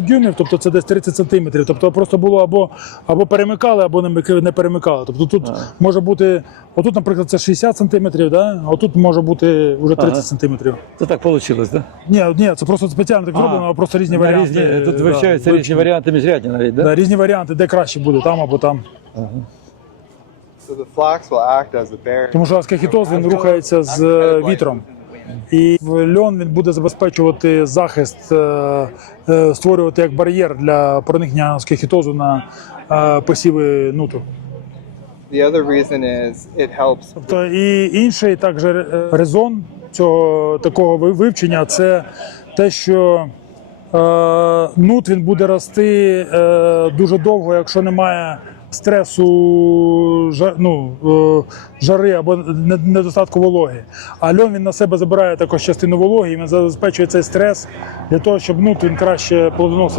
дюймів, тобто це десь 30 сантиметрів. Тобто просто було або, або перемикали, або не перемикали. Тобто тут може бути, отут, наприклад, це 60 сантиметрів, да? а отут може бути вже 30 Ага. сантиметрів. Це так вийшло, так? Ні, ні, це просто спеціально так зроблено, а просто різні На варіанти. Різні, тут да, вивчаються різні варіанти міжрядні навіть, так? Да, різні варіанти, де краще буде, там або там. Barrier. Тому що аскехітоз він рухається з е, вітром. І льон він буде забезпечувати захист, е, е, створювати як бар'єр для проникнення аскехітозу на е, посіви нуту. The other reason is it helps Тобто і інший також резон цього такого ви- вивчення це те, що е, нут він буде рости е, дуже довго, якщо немає стресу жар, ну, е, жари або недостатку вологи. А льон він на себе забирає також частину вологи і він забезпечує цей стрес для того, щоб нут він краще плодоносив.